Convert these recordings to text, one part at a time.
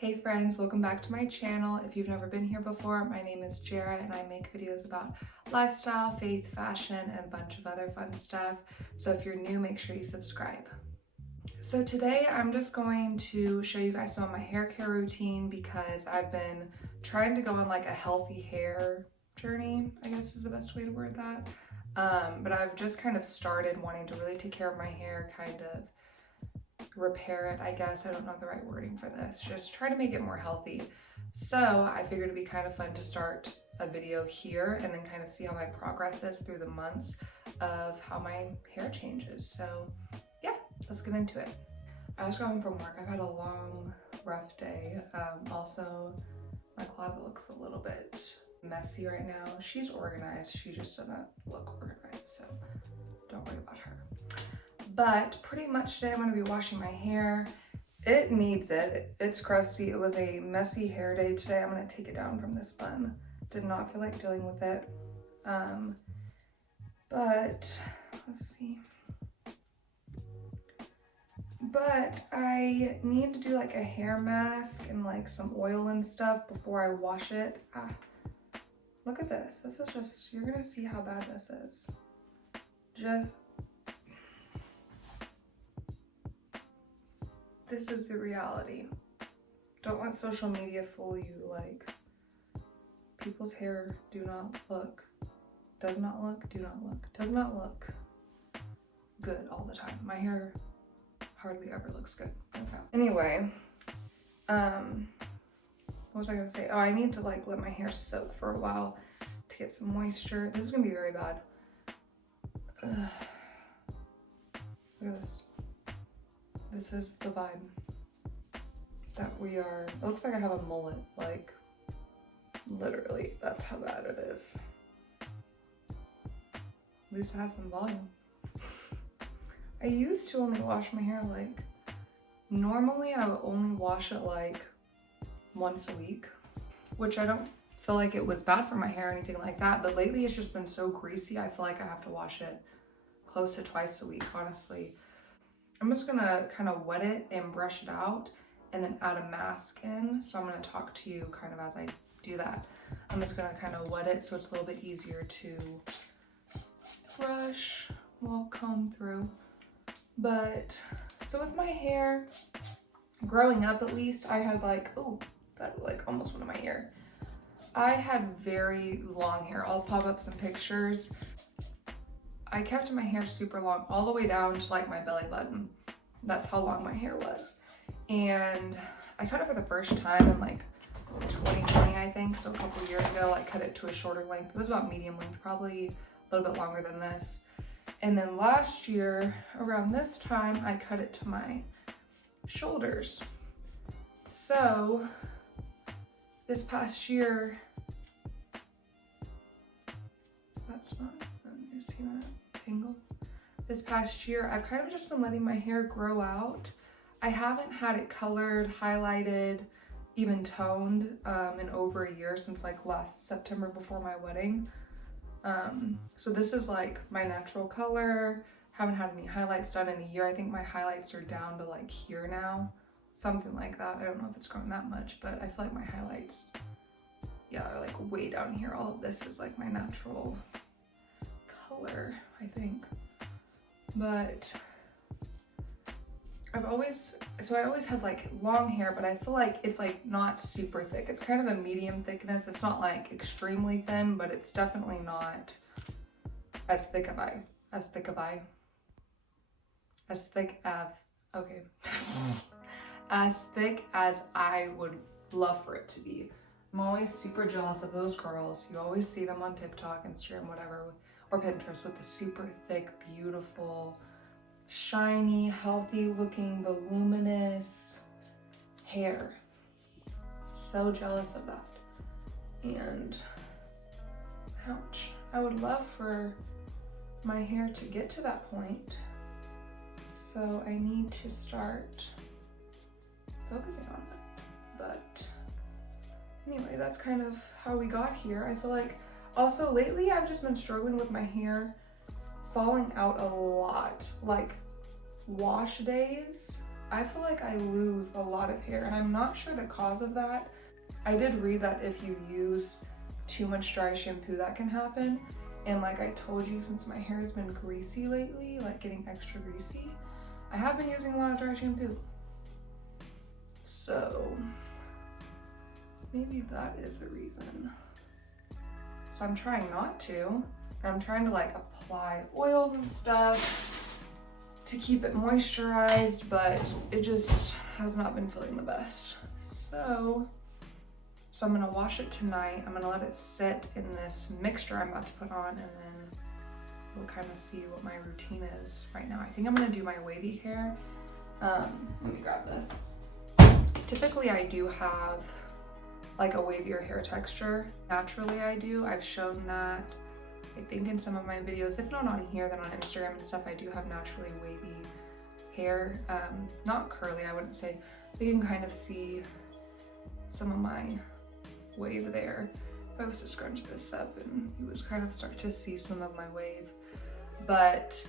Hey friends, welcome back to my channel. If you've never been here before, my name is Jara and I make videos about lifestyle, faith, fashion, and a bunch of other fun stuff. So if you're new, make sure you subscribe. So today I'm just going to show you guys some of my hair care routine because I've been trying to go on like a healthy hair journey, I guess is the best way to word that. But I've just kind of started wanting to really take care of my hair, kind of repair it, I guess. I don't know the right wording for this. Just try to make it more healthy. So I figured it'd be kind of fun to start a video here and then kind of see how my progress is through the months of how my hair changes. So yeah, let's get into it. I just got home from work. I've had a long, rough day. Also, my closet looks a little bit messy right now. She's organized. She just doesn't look organized, so don't worry about her. But pretty much today I'm going to be washing my hair. It needs it. It's crusty. It was a messy hair day today. I'm going to take it down from this bun. Did not feel like dealing with it. But let's see. But I need to do like a hair mask and like some oil and stuff before I wash it. Look at this. This is just, you're going to see how bad this is. This is the reality. Don't let social media fool you. Like, people's hair does not look good all the time. My hair hardly ever looks good. Okay. Anyway, what was I gonna say? Oh, I need to like let my hair soak for a while to get some moisture. This is gonna be very bad. Look at this. This is the vibe that we are. It looks like I have a mullet, like literally, that's how bad it is. At least it has some volume. I used to only wash my hair like, normally I would only wash it like once a week, which I don't feel like it was bad for my hair or anything like that, but lately it's just been so greasy, I feel like I have to wash it close to twice a week, honestly. I'm just gonna kind of wet it and brush it out and then add a mask in. So I'm gonna talk to you kind of as I do that. I'm just gonna kind of wet it so it's a little bit easier to brush, well, comb through. But, so with my hair, growing up at least, I had like, oh, that like almost went in my ear. I had very long hair. I'll pop up some pictures. I kept my hair super long, all the way down to like my belly button. That's how long my hair was. And I cut it for the first time in like 2020, I think. So a couple years ago, I cut it to a shorter length. It was about medium length, probably a little bit longer than this. And then last year, around this time, I cut it to my shoulders. So this past year, that's not, you see that angle? This past year, I've kind of just been letting my hair grow out. I haven't had it colored, highlighted, even toned in over a year, since like last September before my wedding. So this is like my natural color. Haven't had any highlights done in a year. I think my highlights are down to like here now, something like that. I don't know if it's grown that much, but I feel like my highlights, yeah, are like way down here. All of this is like my natural color, I think. But I always had like long hair, but I feel like it's like not super thick. It's kind of a medium thickness. It's not like extremely thin, but it's definitely not as thick as I would love for it to be. I'm always super jealous of those girls. You always see them on TikTok, Instagram, whatever, or Pinterest with the super thick, beautiful, shiny, healthy looking, voluminous hair. So jealous of that. And ouch. I would love for my hair to get to that point. So I need to start focusing on that. But anyway, that's kind of how we got here. I feel like also lately I've just been struggling with my hair falling out a lot. Like wash days I feel like I lose a lot of hair, and I'm not sure the cause of that. I did read that if you use too much dry shampoo, that can happen. And like I told you, since my hair has been greasy lately, like getting extra greasy, I have been using a lot of dry shampoo. So maybe that is the reason. So I'm trying not to. I'm trying to like apply oils and stuff to keep it moisturized, but it just has not been feeling the best. So I'm gonna wash it tonight. I'm gonna let it sit in this mixture I'm about to put on, and then we'll kind of see what my routine is right now. I think I'm gonna do my wavy hair. Let me grab this. Typically I do have like a wavier hair texture. Naturally I do. I've shown that, I think, in some of my videos. If not on here, then on Instagram and stuff, I do have naturally wavy hair. Not curly, I wouldn't say. You can kind of see some of my wave there. If I was to scrunch this up, and you would kind of start to see some of my wave. But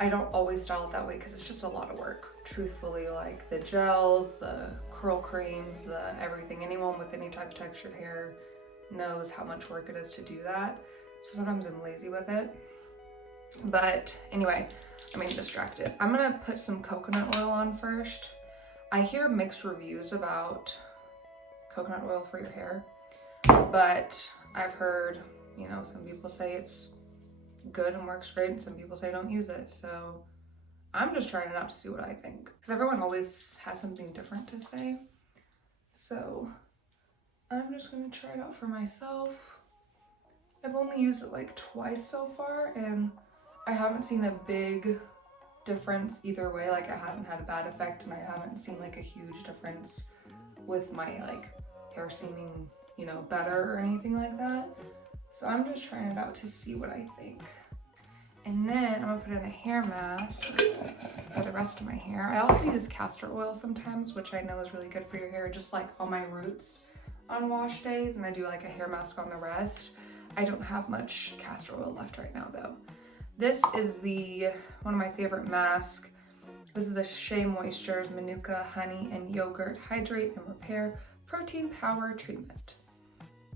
I don't always style it that way because it's just a lot of work. Truthfully, like the gels, the curl creams, the everything. Anyone with any type of textured hair knows how much work it is to do that. So sometimes I'm lazy with it. But anyway, I'm getting distracted. I'm gonna put some coconut oil on first. I hear mixed reviews about coconut oil for your hair, but I've heard, you know, some people say it's good and works great, and some people say don't use it. So I'm just trying it out to see what I think, because everyone always has something different to say. So I'm just gonna try it out for myself. I've only used it like twice so far, and I haven't seen a big difference either way. Like, it hasn't had a bad effect, and I haven't seen like a huge difference with my like hair seeming, you know, better or anything like that. So I'm just trying it out to see what I think. And then I'm gonna put in a hair mask for the rest of my hair. I also use castor oil sometimes, which I know is really good for your hair, just like on my roots on wash days, and I do like a hair mask on the rest. I don't have much castor oil left right now though. This is one of my favorite masks. This is the Shea Moisture's Manuka Honey and Yogurt Hydrate and Repair Protein Power Treatment,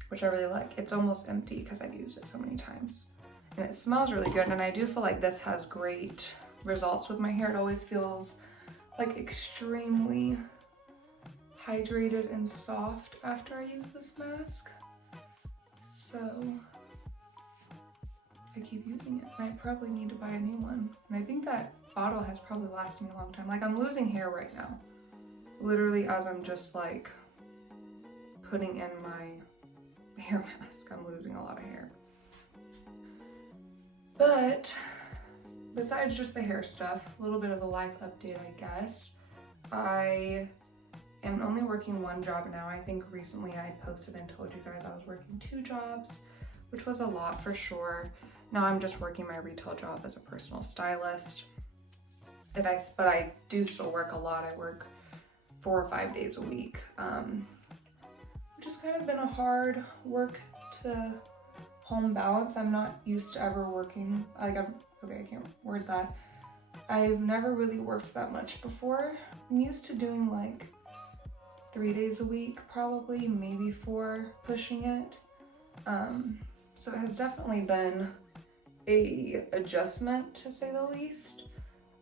which I really like. It's almost empty because I've used it so many times. And it smells really good, and I do feel like this has great results with my hair. It always feels like extremely hydrated and soft after I use this mask. So I keep using it, and I probably need to buy a new one. And I think that bottle has probably lasted me a long time. Like, I'm losing hair right now. Literally, as I'm just like putting in my hair mask, I'm losing a lot of hair. But besides just the hair stuff, a little bit of a life update, I guess. I am only working one job now. I think recently I posted and told you guys I was working 2 jobs, which was a lot for sure. Now I'm just working my retail job as a personal stylist. But I do still work a lot. I work 4 or 5 days a week, which has kind of been a hard work to home balance. I'm not used to ever working, like I can't word that. I've never really worked that much before. I'm used to doing like 3 days a week, probably, maybe 4, pushing it. So it has definitely been a adjustment, to say the least.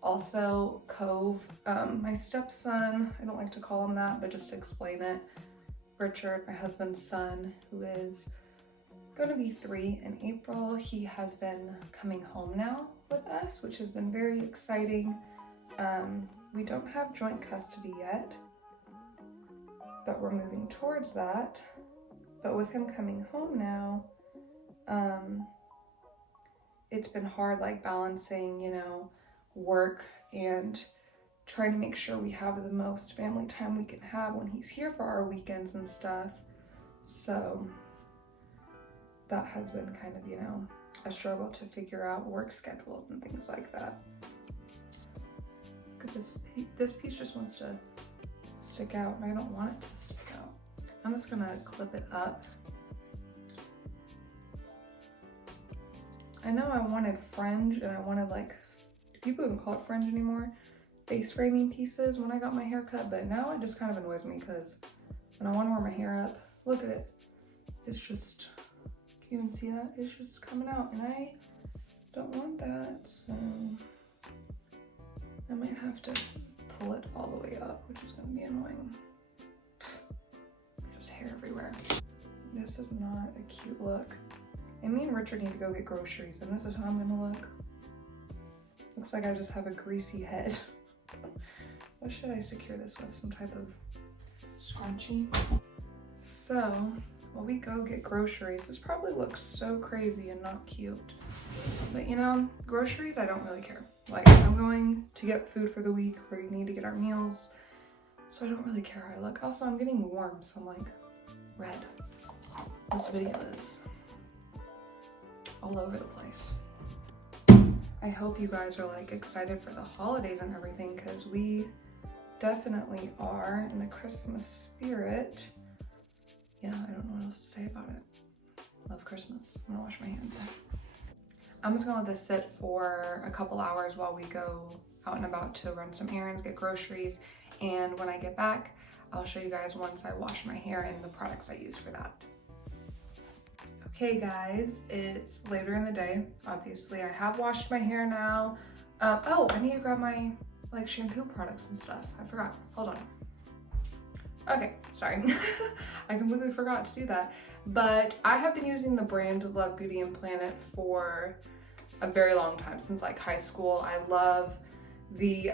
Also, Cove, my stepson, I don't like to call him that, but just to explain it, Richard, my husband's son, who is going to be 3 in April, he has been coming home now with us, which has been very exciting. We don't have joint custody yet, but we're moving towards that. But with him coming home now, it's been hard, like balancing, you know, work and trying to make sure we have the most family time we can have when he's here for our weekends and stuff. So that has been kind of, you know, a struggle to figure out work schedules and things like that. Look at this piece just wants to stick out, and I don't want it to stick out. I'm just gonna clip it up. I know I wanted fringe, and I wanted, like, do people even call it fringe anymore? face framing pieces when I got my hair cut, but now it just kind of annoys me because when I want to wear my hair up, look at it. It's just, can you even see that? It's just coming out and I don't want that, so I might have to pull it all the way up, which is gonna be annoying. Just hair everywhere. This is not a cute look. And me and Richard need to go get groceries, and this is how I'm gonna look. Looks like I just have a greasy head. What should I secure this with? Some type of scrunchie? So, while we go get groceries, this probably looks so crazy and not cute. But you know, groceries, I don't really care. Like, I'm going to get food for the week. We need to get our meals. So I don't really care how I look. Also, I'm getting warm, so I'm like, red. This video is all over the place. I hope you guys are like excited for the holidays and everything, because we definitely are in the Christmas spirit. Yeah, I don't know what else to say about it. Love Christmas. I'm gonna wash my hands. I'm just gonna let this sit for a couple hours while we go out and about to run some errands, get groceries, and when I get back, I'll show you guys once I wash my hair and the products I use for that. Okay guys, it's later in the day. Obviously, I have washed my hair now. Oh, I need to grab my like shampoo products and stuff. I forgot. Hold on. Okay, sorry. I completely forgot to do that. But I have been using the brand Love Beauty and Planet for a very long time, since like high school. I love the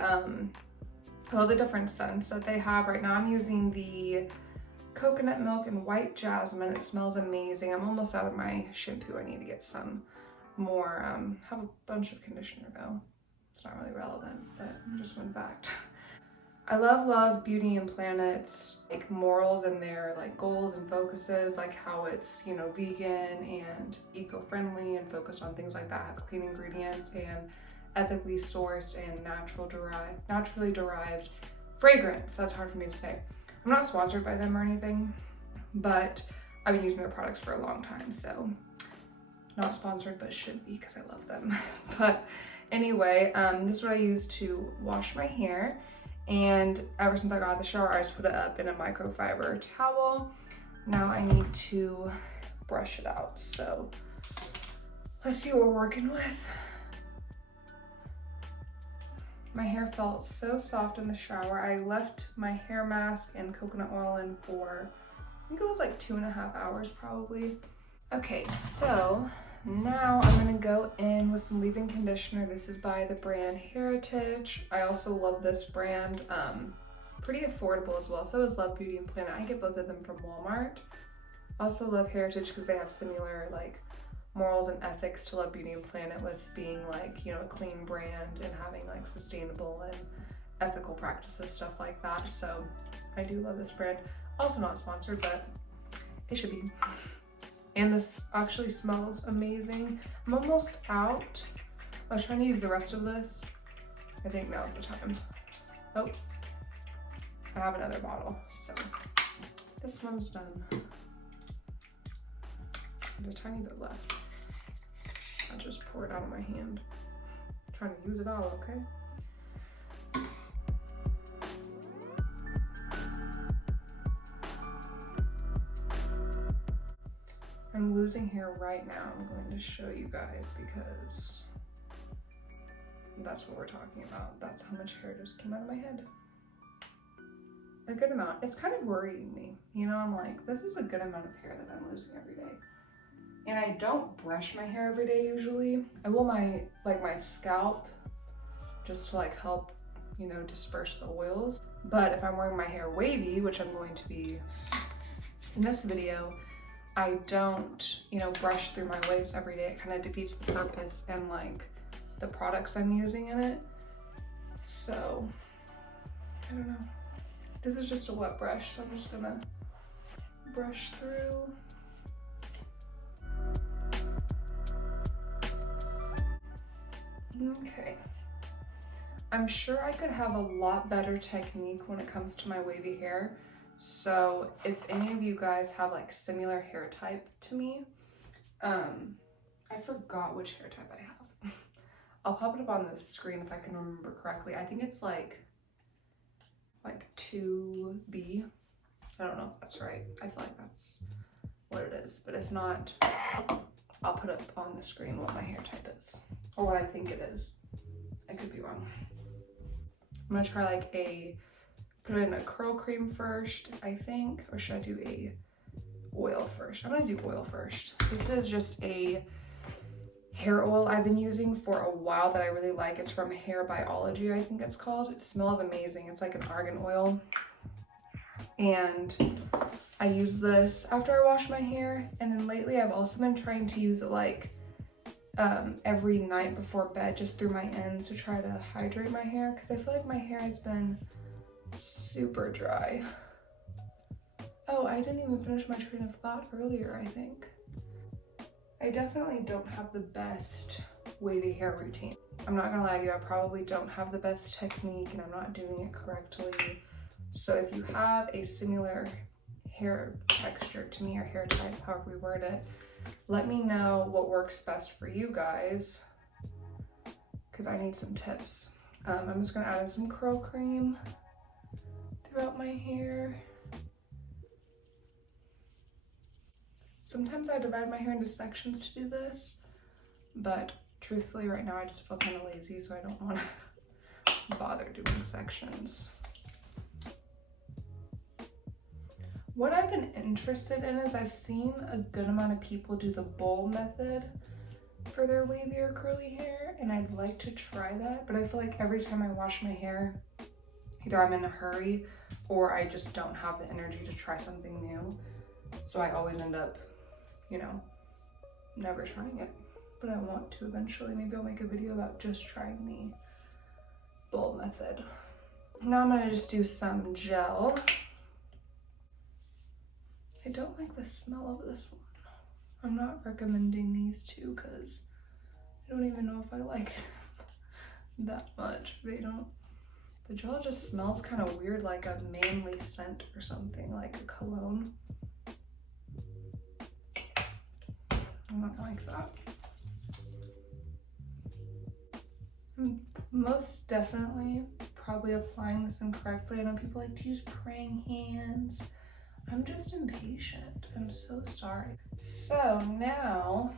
all the different scents that they have. Right now I'm using the coconut milk and white jasmine. It smells amazing. I'm almost out of my shampoo. I need to get some more. Have a bunch of conditioner though. It's not really relevant, but I just went back. I love Beauty and Planet's like morals and their like goals and focuses, like how it's, you know, vegan and eco-friendly and focused on things like that, have clean ingredients and ethically sourced and naturally derived fragrance. That's hard for me to say. I'm not sponsored by them or anything, but I've been using their products for a long time, so not sponsored, but should be because I love them. But anyway, this is what I use to wash my hair. And ever since I got out of the shower, I just put it up in a microfiber towel. Now I need to brush it out. So let's see what we're working with. My hair felt so soft in the shower. I left my hair mask and coconut oil in for, I think it was like 2.5 hours probably. Okay, so now I'm gonna go in with some leave-in conditioner. This is by the brand Heritage. I also love this brand. Pretty affordable as well. So is Love Beauty and Planet. I get both of them from Walmart. Also love Heritage because they have similar like morals and ethics to Love Beauty and Planet, with being like, you know, a clean brand and having like sustainable and ethical practices, stuff like that. So I do love this brand. Also not sponsored, but it should be. And this actually smells amazing. I'm almost out. I was trying to use the rest of this. I think now's the time. Oh, I have another bottle, so this one's done. There's a tiny bit left. I'll just pour it out of my hand. I'm trying to use it all, okay? I'm losing hair right now. I'm going to show you guys because that's what we're talking about. That's how much hair just came out of my head. A good amount. It's kind of worrying me. You know, I'm like, this is a good amount of hair that I'm losing every day. And I don't brush my hair every day usually. I will my scalp just to like help, you know, disperse the oils. But if I'm wearing my hair wavy, which I'm going to be in this video, I don't, you know, brush through my waves every day. It kind of defeats the purpose and like the products I'm using in it. So, I don't know. This is just a wet brush, so I'm just gonna brush through. Okay. I'm sure I could have a lot better technique when it comes to my wavy hair. So if any of you guys have like similar hair type to me, I forgot which hair type I have. I'll pop it up on the screen if I can remember correctly. I think it's like 2B. I don't know if that's right. I feel like that's what it is, but if not, I'll put up on the screen what my hair type is, or what I think it is. I could be wrong. I'm gonna try like put in a curl cream first, I think, or should I do a oil first? I'm gonna do oil first. This is just a hair oil I've been using for a while that I really like. It's from Hair Biology, I think it's called. It smells amazing. It's like an argan oil. And I use this after I wash my hair. And then lately I've also been trying to use it like every night before bed, just through my ends to try to hydrate my hair, because I feel like my hair has been super dry. Oh, I didn't even finish my train of thought earlier, I think. I definitely don't have the best wavy hair routine. I'm not gonna lie to you, I probably don't have the best technique and I'm not doing it correctly. So if you have a similar hair texture to me, or hair type, however we word it, let me know what works best for you guys, because I need some tips. I'm just gonna add in some curl cream throughout my hair. Sometimes I divide my hair into sections to do this, but truthfully right now I just feel kind of lazy, so I don't want to bother doing sections. What I've been interested in is I've seen a good amount of people do the bowl method for their wavy or curly hair, and I'd like to try that, but I feel like every time I wash my hair, either I'm in a hurry or I just don't have the energy to try something new. So I always end up, you know, never trying it. But I want to eventually. Maybe I'll make a video about just trying the bowl method. Now I'm gonna just do some gel. I don't like the smell of this one. I'm not recommending these two because I don't even know if I like them that much. The gel just smells kind of weird, like a manly scent or something, like a cologne. I don't like that. I'm most definitely probably applying this incorrectly. I know people like to use praying hands. I'm just impatient. I'm so sorry. So now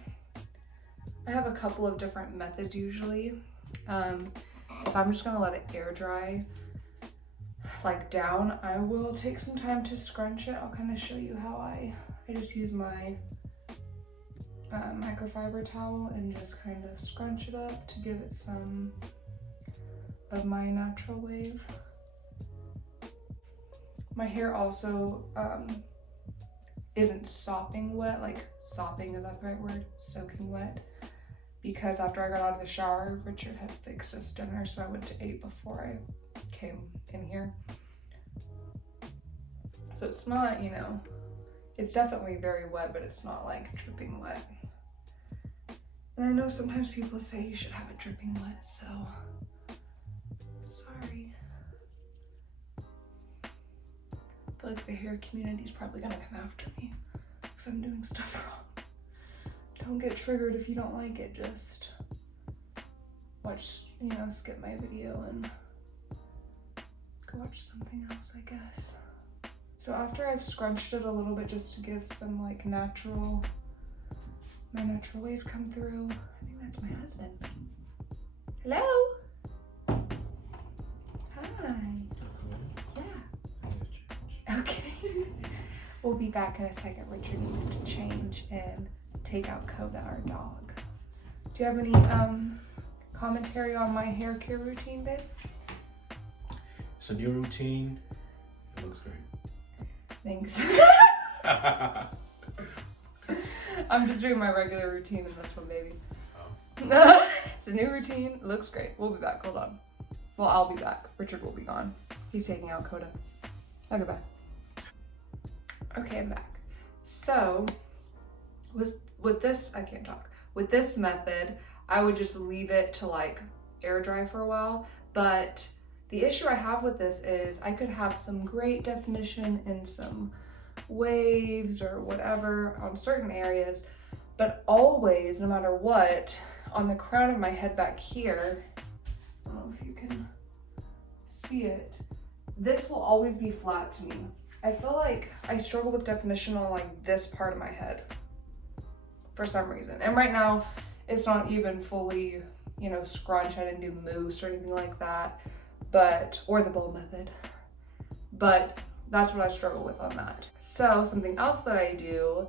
I have a couple of different methods usually. If I'm just gonna let it air dry like down, I will take some time to scrunch it. I'll kind of show you how I just use my microfiber towel and just kind of scrunch it up to give it some of my natural wave. My hair also isn't sopping wet, like sopping, is that the right word? Soaking wet. Because after I got out of the shower, Richard had fixed us dinner, so I went to 8 before I came in here. So it's not, you know, it's definitely very wet, but it's not like dripping wet. And I know sometimes people say you should have it dripping wet, so sorry. I feel like the hair community is probably gonna come after me because I'm doing stuff wrong. Don't get triggered if you don't like it, just watch, you know, skip my video and go watch something else, I guess. So after I've scrunched it a little bit just to give some like my natural wave come through. I think that's my husband. Hello? Hi. Yeah. Okay. We'll be back in a second. Richard needs to change and take out Koga, our dog. Do you have any commentary on my hair care routine, babe? It's a new routine. It looks great. Thanks. I'm just doing my regular routine in this one, baby. Oh. It's a new routine. It looks great. We'll be back. Hold on. Well, I'll be back. Richard will be gone. He's taking out Coda. I'll go back. Okay, I'm back. So, with this, I can't talk. With this method, I would just leave it to like air dry for a while. But the issue I have with this is I could have some great definition in some waves or whatever on certain areas, but always, no matter what, on the crown of my head back here, I don't know if you can see it, this will always be flat to me. I feel like I struggle with definition on like this part of my head for some reason. And right now it's not even fully, you know, scrunch. I didn't do mousse or anything like that, or the bowl method, but that's what I struggle with on that. So something else that I do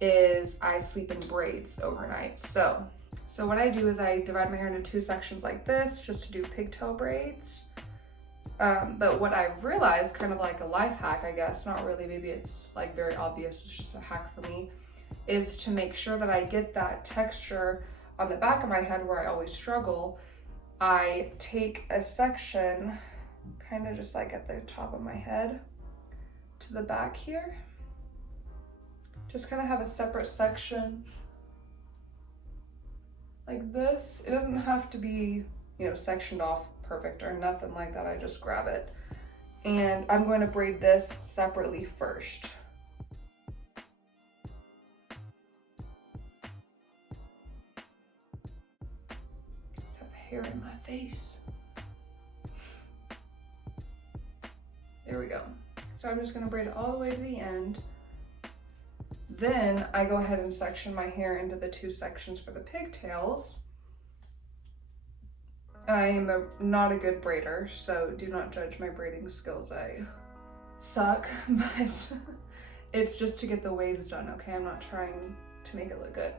is I sleep in braids overnight. So what I do is I divide my hair into 2 sections like this, just to do pigtail braids. But what I've realized, kind of like a life hack, I guess, not really, maybe it's like very obvious, it's just a hack for me, is to make sure that I get that texture on the back of my head where I always struggle. I take a section, kind of just like at the top of my head to the back here. Just kind of have a separate section like this. It doesn't have to be, you know, sectioned off perfect or nothing like that. I just grab it. And I'm going to braid this separately first. Just have hair in my face. There we go. So I'm just gonna braid it all the way to the end. Then I go ahead and section my hair into the 2 sections for the pigtails. I am not a good braider, so do not judge my braiding skills. I suck, but it's just to get the waves done, okay? I'm not trying to make it look good.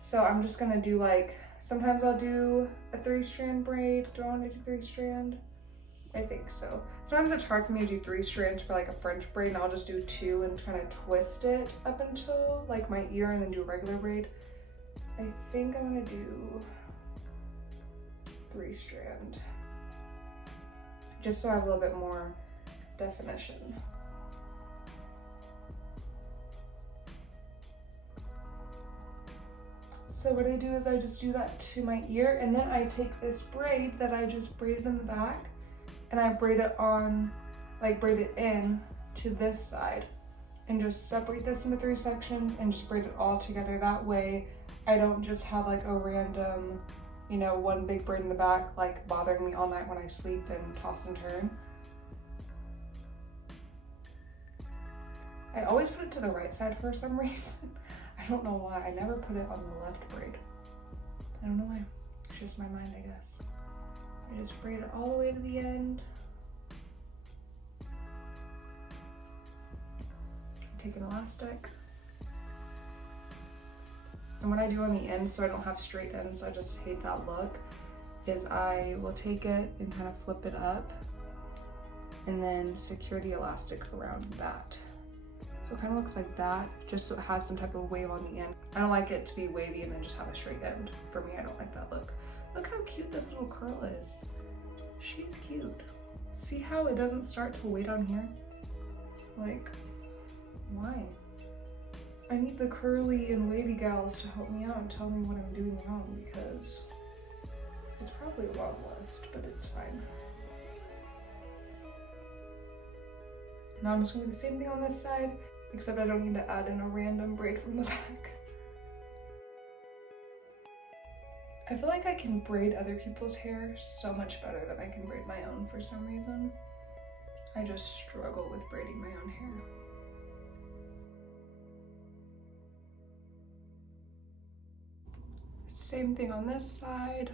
So I'm just gonna do like, sometimes I'll do a 3-strand braid. Do I wanna do 3-strand? I think so. Sometimes it's hard for me to do 3 strands for like a French braid, and I'll just do 2 and kind of twist it up until like my ear and then do a regular braid. I think I'm gonna do 3-strand, just so I have a little bit more definition. So what I do is I just do that to my ear, and then I take this braid that I just braided in the back, and I braid it on, like braid it in to this side, and just separate this into 3 sections and just braid it all together. That way I don't just have like a random, you know, one big braid in the back like bothering me all night when I sleep and toss and turn. I always put it to the right side for some reason. I don't know why. I never put it on the left braid. I don't know why. It's just my mind, I guess. I just braid it all the way to the end. Take an elastic. And what I do on the end, so I don't have straight ends, I just hate that look, is I will take it and kind of flip it up and then secure the elastic around that. So it kind of looks like that, just so it has some type of wave on the end. I don't like it to be wavy and then just have a straight end. For me, I don't like that look. Look how cute this little curl is. She's cute. See how it doesn't start to wait on here? Like, why? I need the curly and wavy gals to help me out and tell me what I'm doing wrong, because it's probably a long list, but it's fine. Now I'm just gonna do the same thing on this side, except I don't need to add in a random braid from the back. I feel like I can braid other people's hair so much better than I can braid my own for some reason. I just struggle with braiding my own hair. Same thing on this side,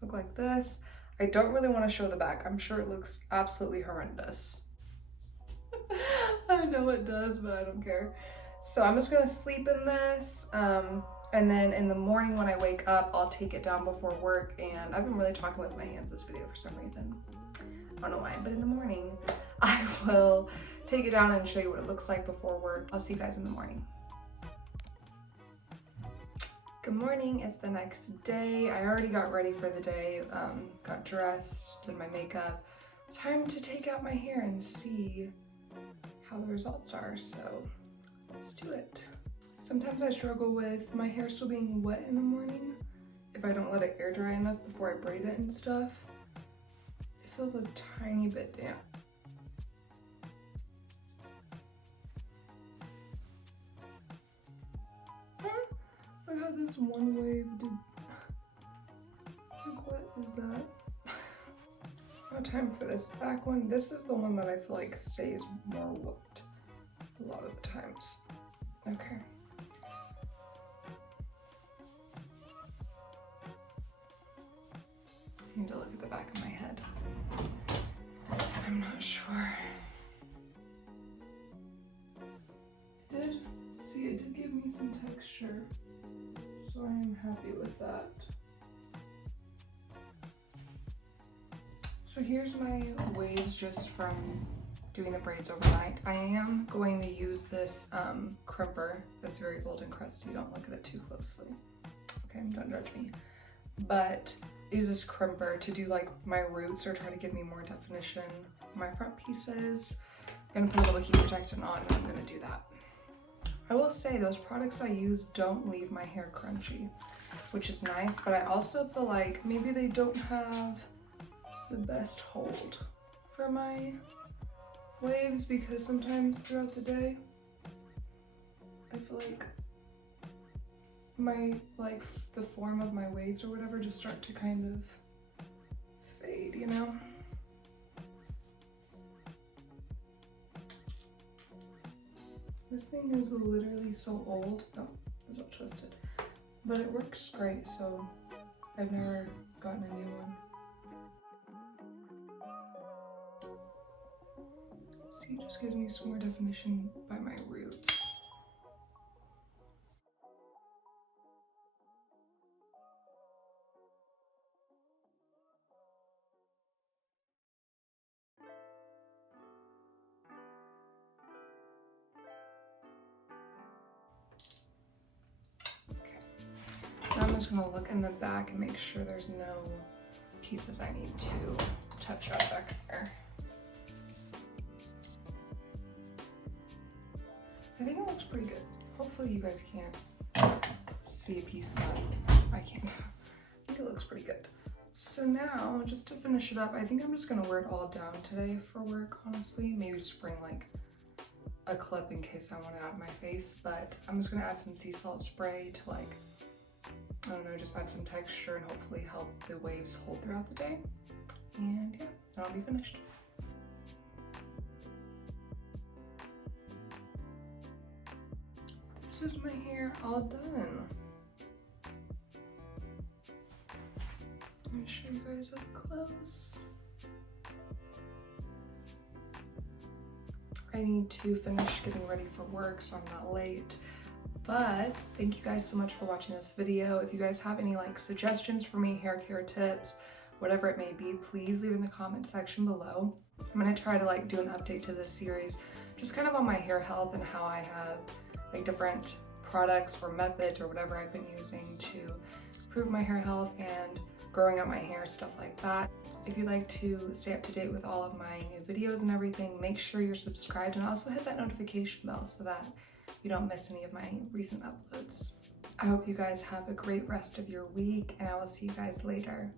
look like this. I don't really want to show the back. I'm sure it looks absolutely horrendous. I know it does, but I don't care. So I'm just gonna sleep in this, and then in the morning when I wake up, I'll take it down before work. And I've been really talking with my hands this video for some reason. I don't know why, but in the morning, I will take it down and show you what it looks like before work. I'll see you guys in the morning. Good morning, it's the next day. I already got ready for the day, got dressed, did my makeup. Time to take out my hair and see how the results are, so let's do it. Sometimes I struggle with my hair still being wet in the morning if I don't let it air dry enough before I braid it and stuff. It feels a tiny bit damp. Look how this one wave did. Now time for this back one. This is the one that I feel like stays more whooped a lot of the times. Okay. I need to look at the back of my head. I'm not sure. It did give me some texture, so I'm happy with that. So here's my waves just from doing the braids overnight. I am going to use this crimper that's very old and crusty. Don't look at it too closely. Okay, don't judge me. But I use this crimper to do like my roots or try to give me more definition on my front pieces. I'm gonna put a little heat protectant on and I'm gonna do that. I will say those products I use don't leave my hair crunchy, which is nice, but I also feel like maybe they don't have the best hold for my waves because sometimes throughout the day, I feel like the form of my waves or whatever just start to kind of fade, you know? This thing is literally so old. Oh, it's all twisted. But it works great, so I've never gotten a new one. See, it just gives me some more definition by my roots. Now I'm just gonna look in the back and make sure there's no pieces I need to touch up back there. I think it looks pretty good. Hopefully you guys can't see a piece that I can't. I think it looks pretty good. So now, just to finish it up, I think I'm just gonna wear it all down today for work, honestly. Maybe just bring like a clip in case I want it out of my face, but I'm just gonna add some sea salt spray to like, I don't know, just add some texture and hopefully help the waves hold throughout the day. And yeah, then I'll be finished. This is my hair all done. Let me show you guys up close. I need to finish getting ready for work so I'm not late. But thank you guys so much for watching this video. If you guys have any like suggestions for me, hair care tips, whatever it may be, please leave in the comment section below. I'm gonna try to like do an update to this series, just kind of on my hair health and how I have like different products or methods or whatever I've been using to improve my hair health and growing out my hair, stuff like that. If you'd like to stay up to date with all of my new videos and everything, make sure you're subscribed and also hit that notification bell so that you don't miss any of my recent uploads. I hope you guys have a great rest of your week and I will see you guys later.